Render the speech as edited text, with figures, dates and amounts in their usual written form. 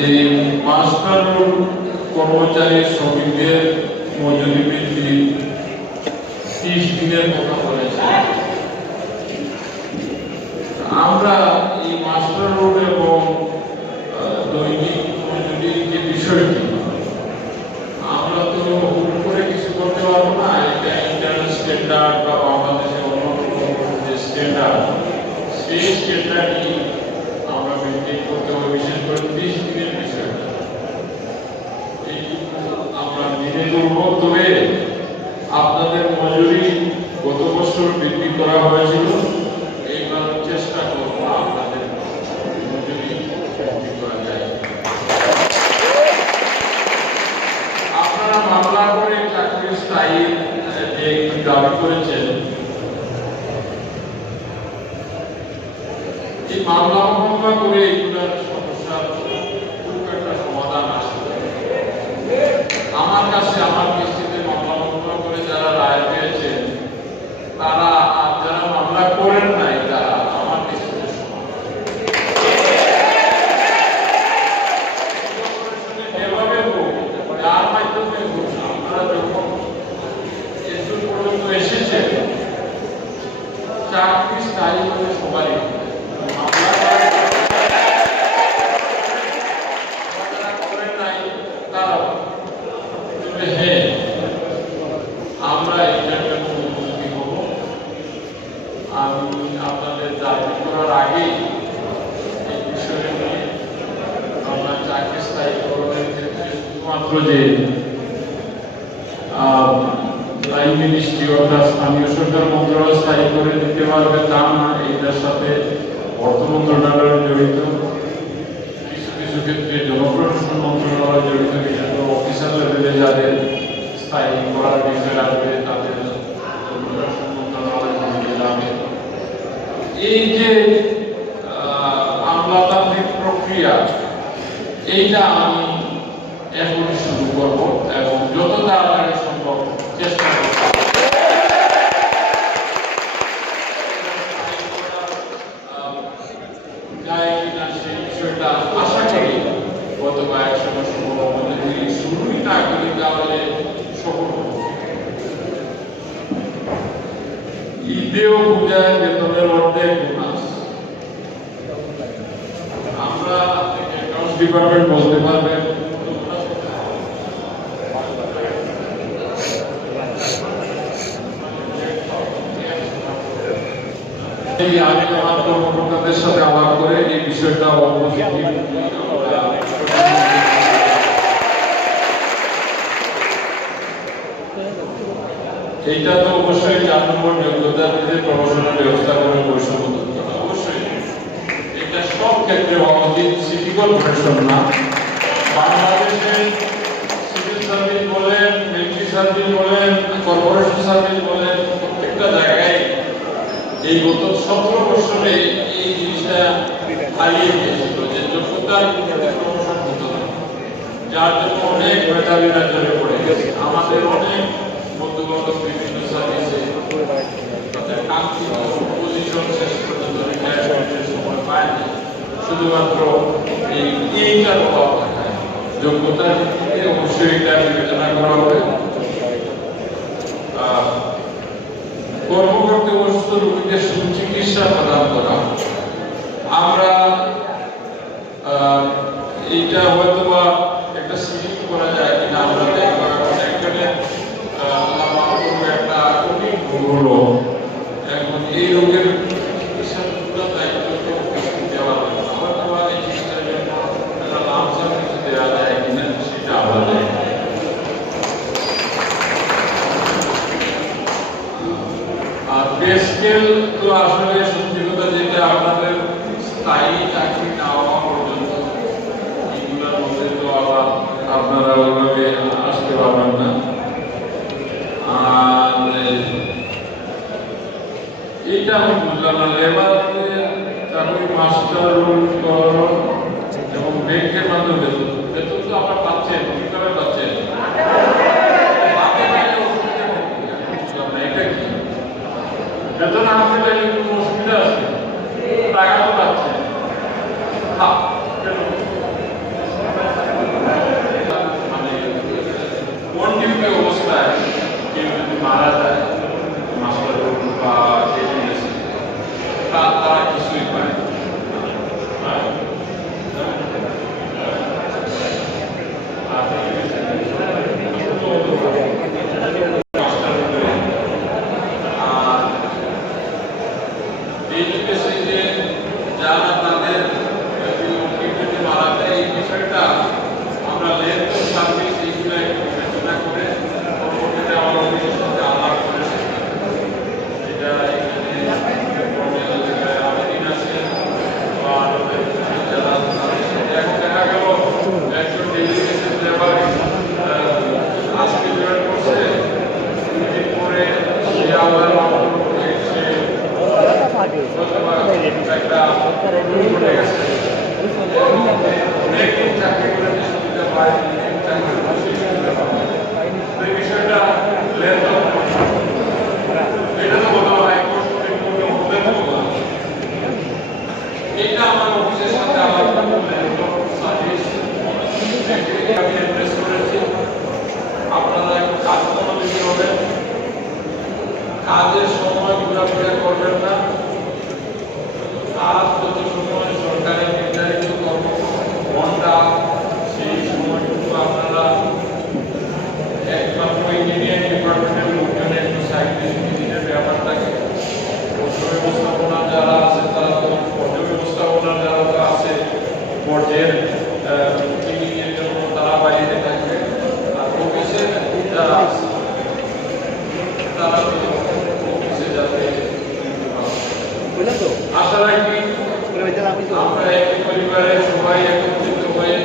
এই master role কর্মচারী শ্রমিকদের মজুরি বৃদ্ধি 30 দিনের কথা বলেছে। আমরা এই মাস্টার রোল এবং দৈনিক মজুরির যে বিষয়টি, আমরা তো হুট করে কিছু করতে পারবো না। এটা ইন্টারন্যাশনাল স্ট্যান্ডার্ড বা বাংলাদেশের অন্য যে স্ট্যান্ডার্ড, সেই স্ট্যান্ডার্ডই আমরা মেনটেন করতে হবে। বিশেষ করে 30 দিনের বিষয়টা আমরা মেনে চলব। তবে আপনাদের মজুরি গত বছর বৃদ্ধি করা হয়েছিল, এইবার চেষ্টা করব আপনাদের মজুরি বৃদ্ধি করা যায়। আপনারা মামলা করে চাকরি স্থায়ী যে একটু দাবি করেছেন, এই মামলা করে এগুলোর সমস্যার খুব একটা সমাধান আসবে। আমার কাছে আমার দৃষ্টিতে মামলা করে যারা রায় পেয়েছেন, তারা যারা মামলা করেন নাই, তারা আমার দৃষ্টিতে সমান। যেভাবে হোক, যার মাধ্যমে হোক, আপনারা যখন এত পর্যন্ত এসেছেন, চাকরি স্থায়ী করে সবারই আমরা এটাকে মুক্তি হব। আমি আপনাদের দাবি করার আগেই এই বিষয়ে নিয়ে আমরা চাকরি স্থায়ীকরণের ক্ষেত্রে শুধুমাত্র যে প্রাইম মিনিস্ট্রি অর্থাৎ স্থানীয় সরকার মন্ত্রণালয় স্থায়ী করে দিতে পারবে তা না, এটার সাথে অর্থ মন্ত্রণালয় জড়িত, কিছু কিছু ক্ষেত্রে জনপ্রশাসন মন্ত্রণালয় জড়িত, বিশেষ করে অফিসার লেভেলে যাদের স্থায়ী করার বিষয় আসবে তাদের জনপ্রশাসন মন্ত্রণালয় জড়িত যাবে। এই যে আমলাতান্ত্রিক প্রক্রিয়া, এইটা আমি এখনই শুরু করব এবং যত তাড়াতাড়ি সম্ভব চেষ্টা করব। সেই বিষয়টা আশা করি গত কয়েক সময় সম্ভব হবে। যদি শুরুই না করি তাহলে সফল হব। ঈদেও পূজায় বেতনের অর্ধেক বোনাস। আমরা অ্যাকাউন্টস ডিপার্টমেন্ট বলতে পারবেন আমি আমার কর্মকর্তাদের সাথে আলাপ করে এই বিষয়টা এইটা তো অবশ্যই 4 নম্বর যোগ্যতার ভিত্তিতে প্রমোশনের ব্যবস্থা করে বৈষম্য করতে হবে। অবশ্যই এটা সব ক্ষেত্রে হওয়া উচিত, সিটি কর্পোরেশন না। বাংলাদেশের সিভিল সার্ভিস বলেন, মিলিটারি সার্ভিস বলেন, কর্পোরেশন সার্ভিস বলেন, প্রত্যেকটা জায়গায় এই গত 17 বছরে এই জিনিসটা হারিয়ে গিয়েছিল যে যোগ্যতার প্রমোশন হতো না, যার জন্য অনেক মেধাবীরা জড়ে পড়ে গেছে। আমাদের অনেক বন্ধু বান্ধব বিভিন্ন সার্ভিসে তাদের কাঙ্ক্ষিত পজিশন শেষ পর্যন্ত রিটায়ারমেন্টের সময় পায়নি, শুধুমাত্র এইটার অভাব থাকায়। যোগ্যতার ভিত্তিতে অবশ্যই এটা বিবেচনা করা হবে। কর্মকর্তা অসুস্থ রোগীদের সুচিকিৎসা প্রদান করা, আমরা এইটা হয়তো বা একটা সিলিং করা যায় কিনা আমরা দেখবো। একটা অনেক হলো এখন এই রোগের চিকিৎসার পুরো দায়িত্ব দেওয়া হয়, হয়তো বা এই চিকিৎসার জন্য একটা লাভ সার্ভিস দেওয়া যায় কিনা সেটা আলাদা। আর পে স্কেল তো আসলে সত্যি কথা যেটা আপনাদের স্থায়ী চাকরি না হওয়া পর্যন্ত এইগুলোর মধ্যে তো আবার আপনারা ওইভাবে আসতে পারবেন না। আর এইটা আমি বুঝলাম না, লেবারদের চাকরি মাস্টার রোল করানো এবং ব্যাংকের মাধ্যমে বেতন তো আপনারা পাচ্ছেন, কিভাবে পাচ্ছেন? এটা কি বেতন আসতে চাইলে কোনো অসুবিধা আছে? টাকা তো পাচ্ছেন। তারা কিছুই পায় না। যারা তাদের মারা যায় এই বিষয়টা আমরা লেন্থ সার্ভিস এইগুলো একটু বিবেচনা করে পরবর্তীতে আমরা অফিসের সাথে আলাপ করে এটা আবেদিন আছে বা যারা এখন দেখা গেল একজন ডেইলি বেসিস লেবার আজকে জয়েন করছে দুদিন পরে সে আবার একটা অনেকদিন চাকরি করে সুবিধা পায় বিষয়টা এটা তো বলা হয় এটা আমার অফিসের সাথে আলাপ সার্ভিস আমি অ্যাড্রেস করেছি আপনারা একটু কাজ মনোযোগী হবেন কাজের সময় ঘোরাফেরা করবেন না কাজ যত সময় সরকারের নির্ধারিত ঘন্টা সেই সময়টুকু আপনারা একমাত্র ইঞ্জিনিয়ারিং ডিপার্টমেন্টের লোকজনের একটু সাইড ভিজিটের ব্যাপার থাকে পর্যব্যবস্থাপনা যারা আছে তারা তো পর্যব্যবস্থাপনা যারা আছে পর্যায়ের মিটিংয়ের জন্য তারা বাইরে থাকবে আর অফিসের যারা আছে তারা অফিসে যাবে আশা রাখি আমরা একই পরিবারের সবাই একত্রিত হয়ে